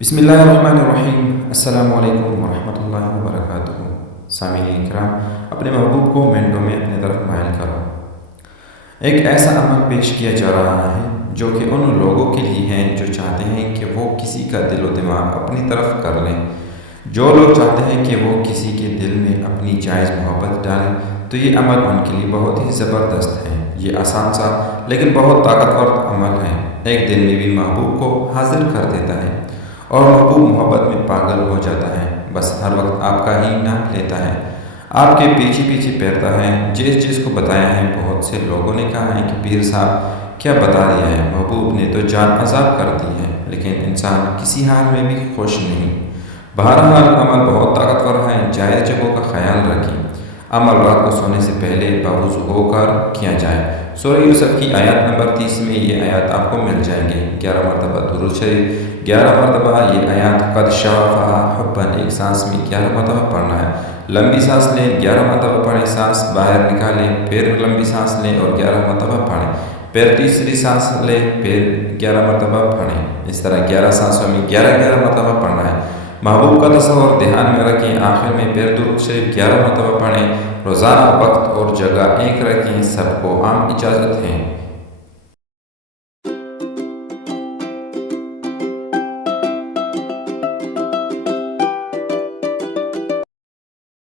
بسم اللہ الرحمن الرحیم۔ السلام علیکم ورحمۃ اللہ وبرکاتہ۔ سامعین کرام، اپنے محبوب کو منٹوں میں اپنے طرف مائل کرو۔ ایک ایسا عمل پیش کیا جا رہا ہے جو کہ ان لوگوں کے لیے ہیں جو چاہتے ہیں کہ وہ کسی کا دل و دماغ اپنی طرف کر لیں۔ جو لوگ چاہتے ہیں کہ وہ کسی کے دل میں اپنی جائز محبت ڈالیں تو یہ عمل ان کے لیے بہت ہی زبردست ہے۔ یہ آسان سا لیکن بہت طاقتور عمل ہے۔ ایک دن میں بھی محبوب کو حاضر کر دیتا ہے اور محبوب محبت میں پاگل ہو جاتا ہے، بس ہر وقت آپ کا ہی نام لیتا ہے، آپ کے پیچھے پیچھے پھرتا ہے۔ جس چیز کو بتایا ہے بہت سے لوگوں نے کہا ہے کہ پیر صاحب کیا بتا دیا ہے، محبوب نے تو جان عذاب کر دی ہے، لیکن انسان کسی حال میں بھی خوش نہیں۔ بہرحال عمل بہت طاقتور ہے، جائز جگہوں کا خیال رکھیں۔ عمل رات کو سونے سے پہلے باوضو ہو کر کیا جائے۔ سورہ یوسف کی آیت نمبر 30 میں یہ آیات آپ کو مل جائیں گے۔ 11 مرتبہ درود شریف، 11 مرتبہ یہ آیات قد شغفہا حباً، ایک سانس میں 11 مرتبہ پڑھنا ہے۔ لمبی سانس لیں، 11 مرتبہ پڑھیں، سانس باہر نکالیں، پھر لمبی سانس لیں اور 11 مرتبہ پڑھیں، پھر تیسری سانس لیں، پھر 11 مرتبہ پڑھیں۔ اس طرح 11 سانسوں میں 11 مرتبہ پڑھنا ہے۔ محبوب کا تصور دھیان میں رکھیں، آخر میں پھر درود شریف 11 مرتبہ پڑھیں۔ روزانہ وقت اور جگہ ایک رکھیں، سب کو عام اجازت ہے۔